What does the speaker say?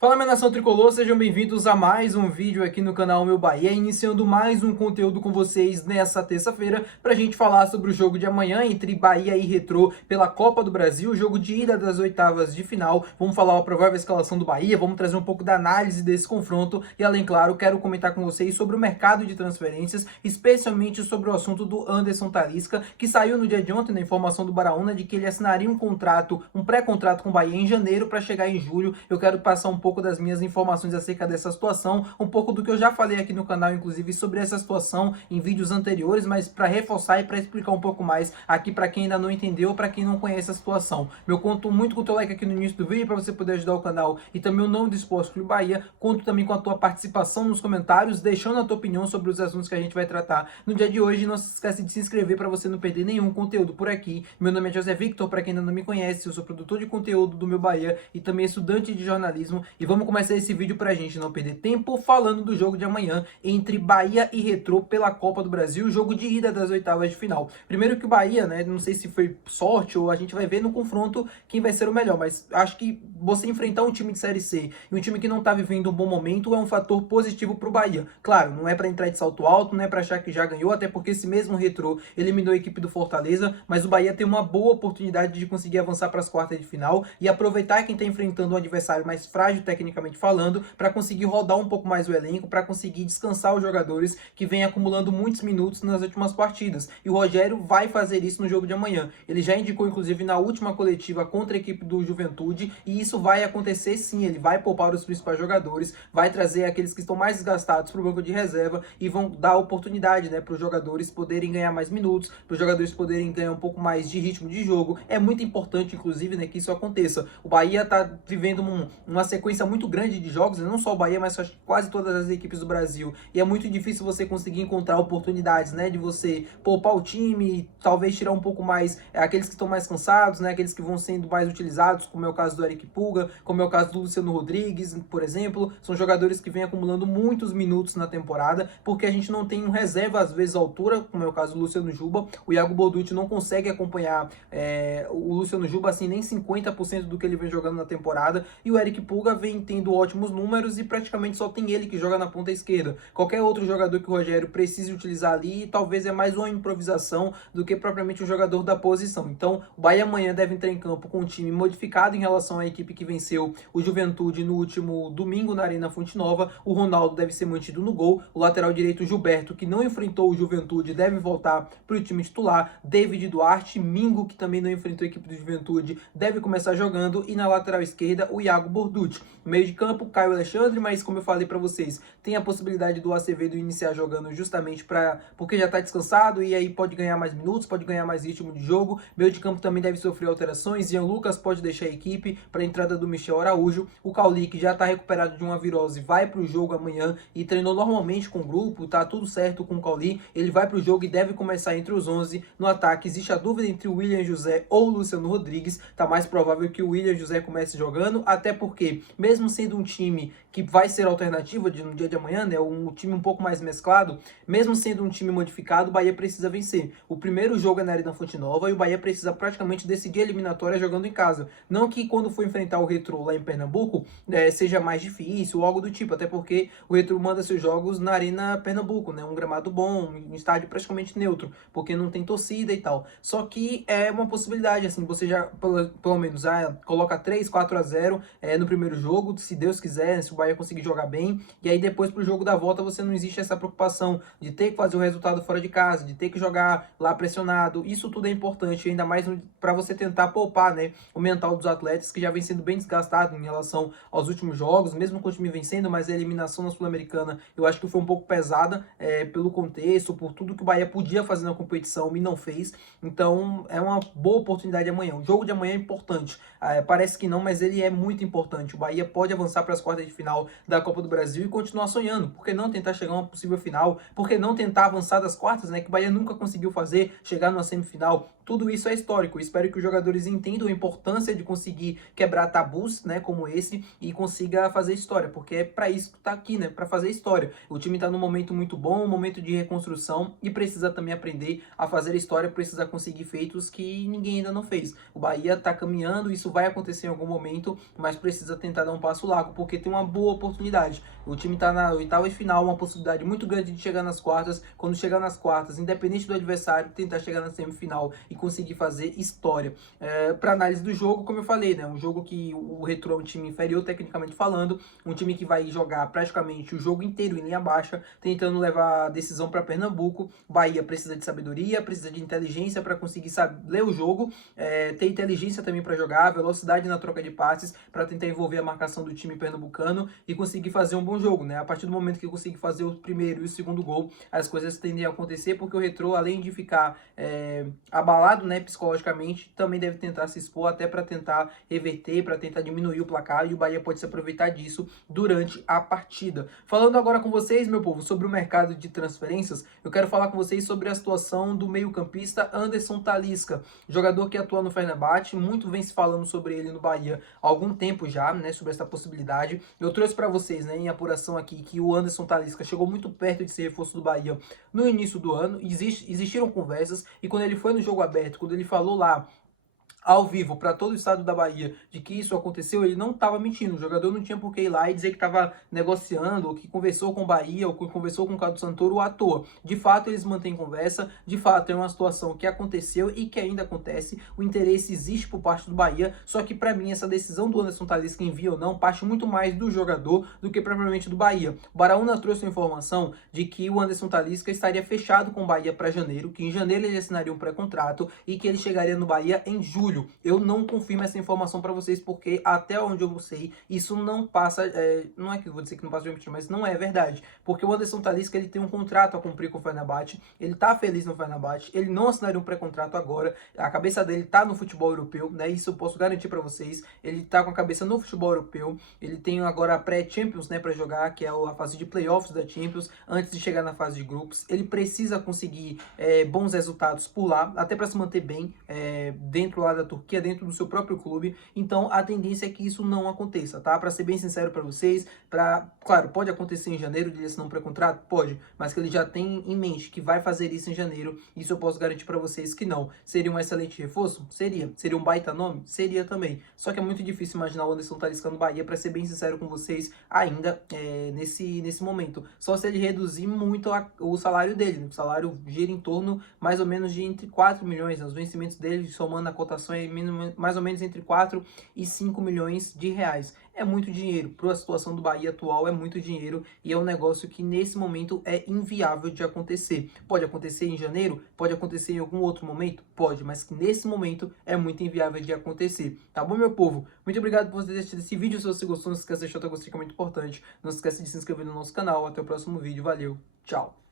Fala, minha nação tricolor, sejam bem-vindos a mais um vídeo aqui no canal Meu Bahia, iniciando mais um conteúdo com vocês nessa terça-feira para a gente falar sobre o jogo de amanhã entre Bahia e Retrô pela Copa do Brasil, jogo de ida das oitavas de final. Vamos falar a provável escalação do Bahia, vamos trazer um pouco da análise desse confronto e, além, claro, quero comentar com vocês sobre o mercado de transferências, especialmente sobre o assunto do Anderson Talisca, que saiu no dia de ontem na informação do Baraúna de que ele assinaria um pré-contrato com o Bahia em janeiro para chegar em julho. Eu quero passar um pouco das minhas informações acerca dessa situação, um pouco do que eu já falei aqui no canal, inclusive, sobre essa situação em vídeos anteriores, mas para reforçar e para explicar um pouco mais aqui para quem ainda não entendeu, para quem não conhece a situação. Eu conto muito com o teu like aqui no início do vídeo para você poder ajudar o canal e também o nome do Esporte Clube Bahia. Conto também com a tua participação nos comentários, deixando a tua opinião sobre os assuntos que a gente vai tratar no dia de hoje. Não se esquece de se inscrever para você não perder nenhum conteúdo por aqui. Meu nome é José Victor, para quem ainda não me conhece, eu sou produtor de conteúdo do Meu Bahia e também estudante de jornalismo. E vamos começar esse vídeo pra gente não perder tempo falando do jogo de amanhã entre Bahia e Retrô pela Copa do Brasil, jogo de ida das oitavas de final. Primeiro que o Bahia, né, não sei se foi sorte ou a gente vai ver no confronto quem vai ser o melhor, mas acho que você enfrentar um time de Série C e um time que não tá vivendo um bom momento é um fator positivo pro Bahia. Claro, não é pra entrar de salto alto, não é pra achar que já ganhou, até porque esse mesmo Retrô eliminou a equipe do Fortaleza, mas o Bahia tem uma boa oportunidade de conseguir avançar para as quartas de final e aproveitar quem tá enfrentando um adversário mais frágil tecnicamente falando, para conseguir rodar um pouco mais o elenco, para conseguir descansar os jogadores que vêm acumulando muitos minutos nas últimas partidas. E o Rogério vai fazer isso no jogo de amanhã. Ele já indicou, inclusive, na última coletiva contra a equipe do Juventude, e isso vai acontecer sim. Ele vai poupar os principais jogadores, vai trazer aqueles que estão mais desgastados para o banco de reserva e vão dar oportunidade, né, para os jogadores poderem ganhar mais minutos, para os jogadores poderem ganhar um pouco mais de ritmo de jogo. É muito importante, inclusive, né, que isso aconteça. O Bahia está vivendo uma sequência muito grande de jogos, não só o Bahia, mas quase todas as equipes do Brasil. E é muito difícil você conseguir encontrar oportunidades, né, de você poupar o time, talvez tirar um pouco mais aqueles que estão mais cansados, né, aqueles que vão sendo mais utilizados, como é o caso do Eric Pulga, como é o caso do Luciano Rodrigues, por exemplo. São jogadores que vêm acumulando muitos minutos na temporada, porque a gente não tem um reserva, às vezes, à altura, como é o caso do Luciano Juba. O Iago Boducci não consegue acompanhar o Luciano Juba, assim, nem 50% do que ele vem jogando na temporada, e o Eric Pulga vem tendo ótimos números e praticamente só tem ele que joga na ponta esquerda. Qualquer outro jogador que o Rogério precise utilizar ali, talvez é mais uma improvisação do que propriamente um jogador da posição. Então, o Bahia amanhã deve entrar em campo com um time modificado em relação à equipe que venceu o Juventude no último domingo na Arena Fonte Nova. O Ronaldo deve ser mantido no gol. O lateral direito, Gilberto, que não enfrentou o Juventude, deve voltar para o time titular. David Duarte, Mingo, que também não enfrentou a equipe do Juventude, deve começar jogando. E na lateral esquerda, o Iago Boducci. No meio de campo, Caio Alexandre, mas como eu falei para vocês, tem a possibilidade do Acevedo iniciar jogando justamente porque já está descansado e aí pode ganhar mais minutos, pode ganhar mais ritmo de jogo. Meio de campo também deve sofrer alterações. Jean Lucas pode deixar a equipe para a entrada do Michel Araújo. O Cauli, que já está recuperado de uma virose, vai para o jogo amanhã e treinou normalmente com o grupo, tá tudo certo com o Cauli. Ele vai para o jogo e deve começar entre os 11. No ataque existe a dúvida entre o William José ou o Luciano Rodrigues. Tá mais provável que o William José comece jogando, até porque mesmo sendo um time que vai ser alternativa no dia de amanhã, né, um time um pouco mais mesclado, mesmo sendo um time modificado, o Bahia precisa vencer. O primeiro jogo é na Arena Fonte Nova e o Bahia precisa praticamente decidir a eliminatória jogando em casa. Não que quando for enfrentar o Retrô lá em Pernambuco, seja mais difícil ou algo do tipo, até porque o Retrô manda seus jogos na Arena Pernambuco, né, um gramado bom, um estádio praticamente neutro, porque não tem torcida e tal. Só que é uma possibilidade, assim, você já pelo menos coloca 3-4-0 no primeiro jogo, se Deus quiser, se o Bahia conseguir jogar bem, e aí depois pro jogo da volta você não existe essa preocupação de ter que fazer o resultado fora de casa, de ter que jogar lá pressionado. Isso tudo é importante, ainda mais para você tentar poupar, né, o mental dos atletas, que já vem sendo bem desgastado em relação aos últimos jogos, mesmo com o time vencendo, mas a eliminação na Sul-Americana eu acho que foi um pouco pesada pelo contexto, por tudo que o Bahia podia fazer na competição e não fez. Então é uma boa oportunidade amanhã. O jogo de amanhã é importante. Parece que não, mas ele é muito importante. O Bahia pode avançar para as quartas de final da Copa do Brasil e continuar sonhando. Por que não tentar chegar a uma possível final? Por que não tentar avançar das quartas, né? Que o Bahia nunca conseguiu fazer, chegar numa semifinal. tudo isso é histórico. Eu espero que os jogadores entendam a importância de conseguir quebrar tabus, né, como esse, e consiga fazer história, porque é para isso que tá aqui, né, para fazer história. O time tá num momento muito bom, um momento de reconstrução, e precisa também aprender a fazer história, precisa conseguir feitos que ninguém ainda não fez. O Bahia tá caminhando, isso vai acontecer em algum momento, mas precisa tentar dar um passo largo, porque tem uma boa oportunidade. O time tá na oitava de final, uma possibilidade muito grande de chegar nas quartas. Quando chegar nas quartas, independente do adversário, tentar chegar na semifinal e conseguir fazer história. Para análise do jogo, como eu falei, né, um jogo que o Retrô é um time inferior tecnicamente falando, um time que vai jogar praticamente o jogo inteiro em linha baixa, tentando levar a decisão para Pernambuco. Bahia precisa de sabedoria, precisa de inteligência para conseguir ler o jogo, ter inteligência também para jogar, velocidade na troca de passes para tentar envolver a marcação do time pernambucano e conseguir fazer um bom jogo, né? A partir do momento que conseguir fazer o primeiro e o segundo gol, as coisas tendem a acontecer, porque o Retrô, além de ficar abalado, né, psicologicamente, também deve tentar se expor até para tentar reverter, para tentar diminuir o placar, e o Bahia pode se aproveitar disso durante a partida. Falando agora com vocês, meu povo, sobre o mercado de transferências, eu quero falar com vocês sobre a situação do meio-campista Anderson Talisca, jogador que atua no Fenerbahçe. Muito vem se falando sobre ele no Bahia há algum tempo já, né, sobre essa possibilidade. Eu trouxe para vocês, né, em apuração aqui, que o Anderson Talisca chegou muito perto de ser reforço do Bahia no início do ano. Existiram conversas, e quando ele foi no jogo aberto, quando ele falou lá ao vivo para todo o estado da Bahia de que isso aconteceu, ele não estava mentindo. O jogador não tinha por que ir lá e dizer que estava negociando, ou que conversou com o Bahia, ou que conversou com o Cadu Santoro à toa. De fato, eles mantêm conversa, de fato é uma situação que aconteceu e que ainda acontece. O interesse existe por parte do Bahia, só que para mim essa decisão do Anderson Talisca em vir ou não parte muito mais do jogador do que propriamente do Bahia. O Baraúna trouxe a informação de que o Anderson Talisca estaria fechado com o Bahia para janeiro, que em janeiro ele assinaria um pré-contrato e que ele chegaria no Bahia em julho. Eu não confirmo essa informação para vocês, porque até onde eu sei, isso não passa, não é que eu vou dizer que não passa de mentira, mas não é verdade, porque o Anderson Talisca, ele tem um contrato a cumprir com o Fenerbahçe, ele tá feliz no Fenerbahçe, ele não assinaria um pré-contrato agora, a cabeça dele tá no futebol europeu, né, isso eu posso garantir para vocês, ele tá com a cabeça no futebol europeu, ele tem agora a pré-Champions, né, para jogar, que é a fase de playoffs da Champions, antes de chegar na fase de grupos. Ele precisa conseguir bons resultados por lá, até para se manter bem dentro lá da Turquia, dentro do seu próprio clube. Então a tendência é que isso não aconteça, tá? Para ser bem sincero para vocês, claro, pode acontecer em janeiro de ele assinar um pré-contrato, pode, mas que ele já tem em mente que vai fazer isso em janeiro, isso eu posso garantir para vocês que não. Seria um excelente reforço? Seria. Seria um baita nome? Seria também. Só que é muito difícil imaginar o Anderson Talisca no Bahia, para ser bem sincero com vocês, ainda nesse momento. Só se ele reduzir muito o salário dele, né? O salário gira em torno mais ou menos de entre 4 milhões, né? Os vencimentos dele, somando a cotação, é mais ou menos entre 4 e 5 milhões de reais. É muito dinheiro, para a situação do Bahia atual é muito dinheiro, e é um negócio que nesse momento é inviável de acontecer. Pode acontecer em janeiro, pode acontecer em algum outro momento, pode, mas que nesse momento é muito inviável de acontecer. Tá bom, meu povo? Muito obrigado por você ter assistido esse vídeo. Se você gostou, não se esqueça de deixar o gostei, que é muito importante. Não se esqueça de se inscrever no nosso canal. Até o próximo vídeo. Valeu, tchau!